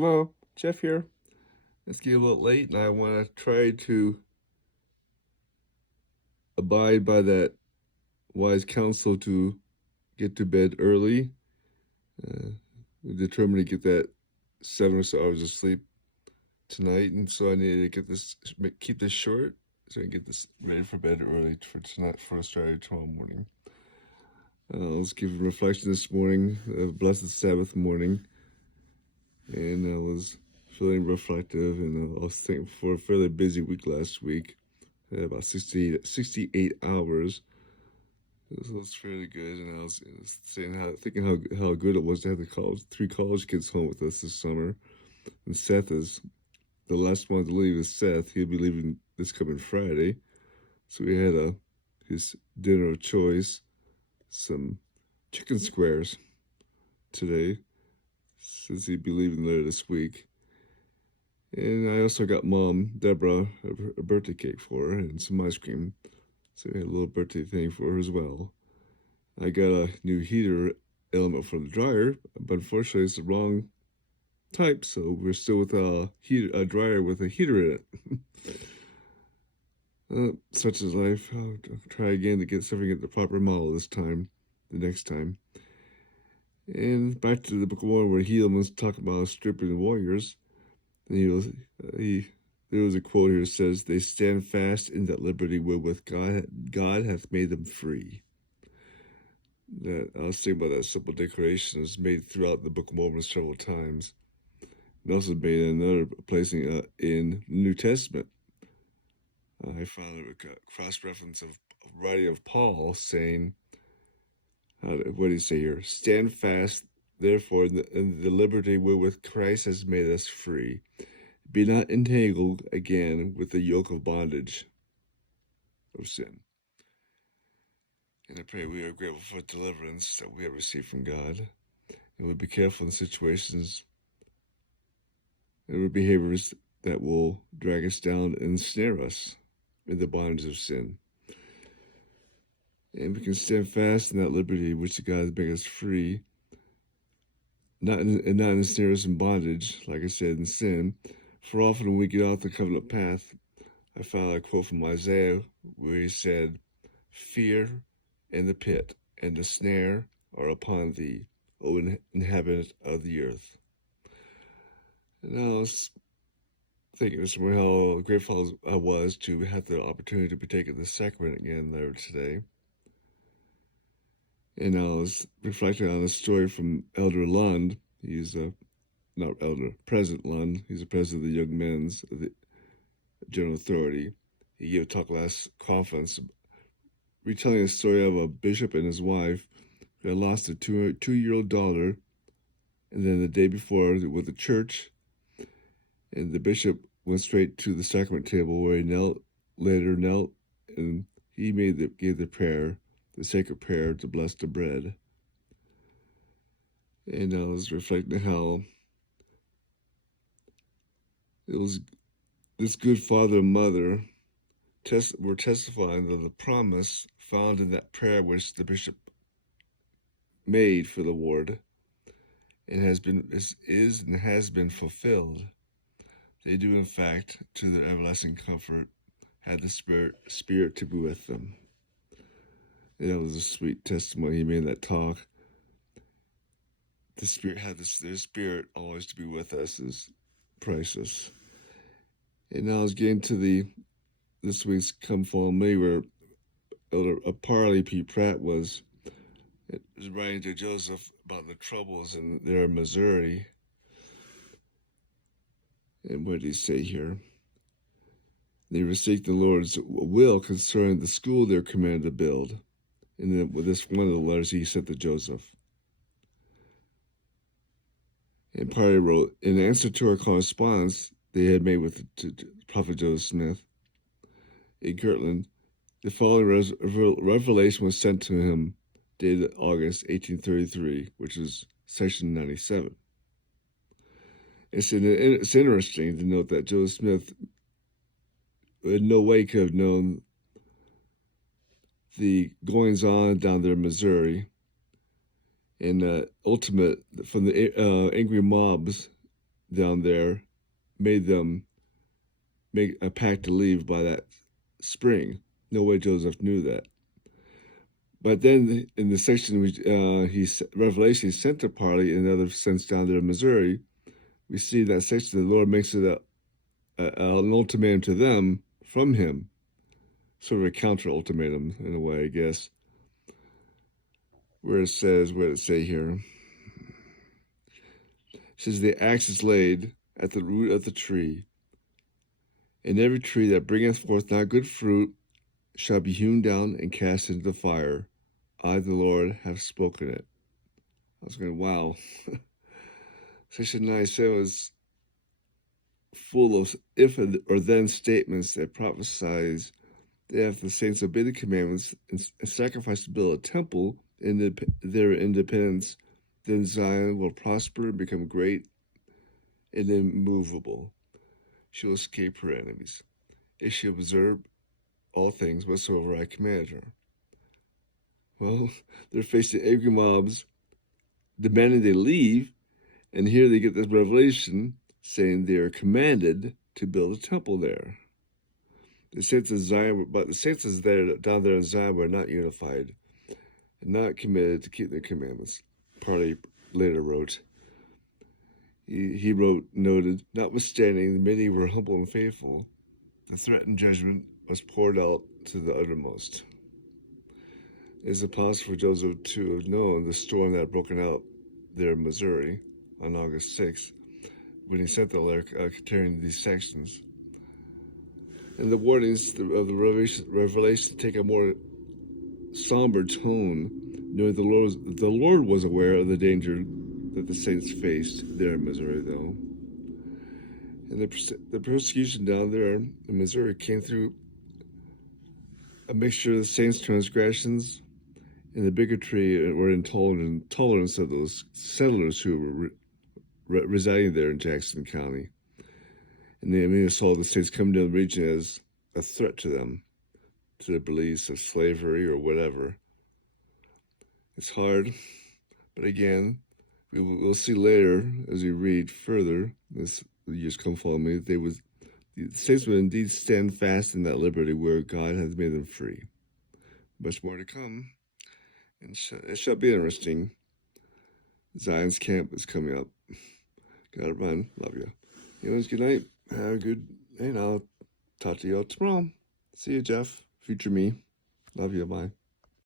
Hello, Jeff here. It's getting a little late, and I want to try to abide by that wise counsel to get to bed early. Uh, I'm determined to get that 7 or so hours of sleep tonight, and so I need to keep this short, so I can get this ready for bed early for tonight for a start tomorrow morning. Let's give a reflection this morning, a blessed Sabbath morning, and I was feeling reflective, and I was thankful for a fairly busy week last week. I had about 68 hours. So it was fairly good, and I was thinking how good it was to have three college kids home with us this summer. And Seth is the last one to leave. Is Seth? He'll be leaving this coming Friday, so we had his dinner of choice, some chicken squares today, since he'd be leaving later this week. And I also got Mom Deborah a birthday cake for her and some ice cream. So we had a little birthday thing for her as well. I got a new heater element for the dryer, but unfortunately it's the wrong type, so we're still with a dryer with a heater in it. Such is life. I'll try again to get something at the proper model this time, the next time. And back to the Book of Mormon, where Helaman's talking about stripping the warriors. And there was a quote here that says, "They stand fast in that liberty wherewith God hath made them free." That I was thinking about that simple declaration is made throughout the Book of Mormon several times, and also made in another place in the New Testament. I found a cross-reference of writing of Paul saying, "What do you say here? Stand fast, therefore, in the liberty wherewith Christ has made us free. Be not entangled again with the yoke of bondage of sin." And I pray we are grateful for deliverance that we have received from God. And we'll be careful in situations and behaviors that will drag us down and ensnare us in the bondage of sin. And we can stand fast in that liberty which God has made us free, not ensnare us in bondage, like I said, in sin. For often when we get off the covenant path, I found a quote from Isaiah where he said, "Fear and the pit and the snare are upon thee, O inhabitant of the earth." And I was thinking somewhere how grateful I was to have the opportunity to partake of the sacrament again there today. And I was reflecting on a story from Elder Lund. He's not Elder, President Lund. He's the president of the Young Men's of the General Authority. He gave a talk last conference retelling a story of a bishop and his wife who had lost a two-year-old daughter, and then the day before with the church, and the bishop went straight to the sacrament table where he knelt, and he gave the prayer, the sacred prayer to bless the bread. And I was reflecting how it was this good father and mother were testifying of the promise found in that prayer which the bishop made for the ward, and is and has been fulfilled. They do, in fact, to their everlasting comfort, have the spirit to be with them. And that was a sweet testimony he made in that talk. The spirit had their spirit always to be with us is priceless. And now I was getting to this week's Come Follow Me, where Elder Parley P. Pratt was writing to Joseph about the troubles in Missouri. And what did he say here? They were seeking the Lord's will concerning the school they're commanded to build. And then with this one of the letters he sent to Joseph. And Parley wrote, in answer to our correspondence they had made with Prophet Joseph Smith in Kirtland, the following revelation was sent to him, dated August 1833, which is section 97. It's interesting to note that Joseph Smith in no way could have known the goings on down there in Missouri, and ultimate from the angry mobs down there made them make a pact to leave by that spring. No way Joseph knew that. But then in the section Revelation, he sent to Parley, in another sense down there in Missouri, we see that section the Lord makes it an ultimatum to them from him, sort of a counter ultimatum in a way, I guess. Where it says, where does it say here? It says, the axe is laid at the root of the tree, and every tree that bringeth forth not good fruit shall be hewn down and cast into the fire. I, the Lord, have spoken it. I was going, wow. Section 9 was full of if or then statements that prophesies that if the saints obey the commandments and sacrifice to build a temple in their independence, then Zion will prosper and become great and immovable. She'll escape her enemies. If she observe all things whatsoever I command her. Well, they're facing angry mobs demanding they leave, and here they get this revelation saying they are commanded to build a temple there. The saints of Zion, but the saints down there in Zion were not unified and not committed to keep their commandments. Parley later wrote. He noted, notwithstanding many were humble and faithful, the threatened judgment was poured out to the uttermost. It is possible for Joseph to have known the storm that had broken out there in Missouri on August 6th when he sent the letter containing these sections. And the warnings of the revelation take a more somber tone, knowing the Lord was aware of the danger that the saints faced there in Missouri, though. And the persecution down there in Missouri came through a mixture of the saints' transgressions and the bigotry or intolerance of those settlers who were residing there in Jackson County. And they saw the saints come to the region as a threat to them, to their beliefs of slavery or whatever. It's hard, but again, we'll see later as we read further, as the years come follow me, the saints would indeed stand fast in that liberty where God has made them free. Much more to come. And it shall be interesting. Zion's camp is coming up. Gotta run. Love you. Anyways, good night. Have a good night. I'll talk to you all tomorrow. See you, Jeff. Future me. Love you. Bye.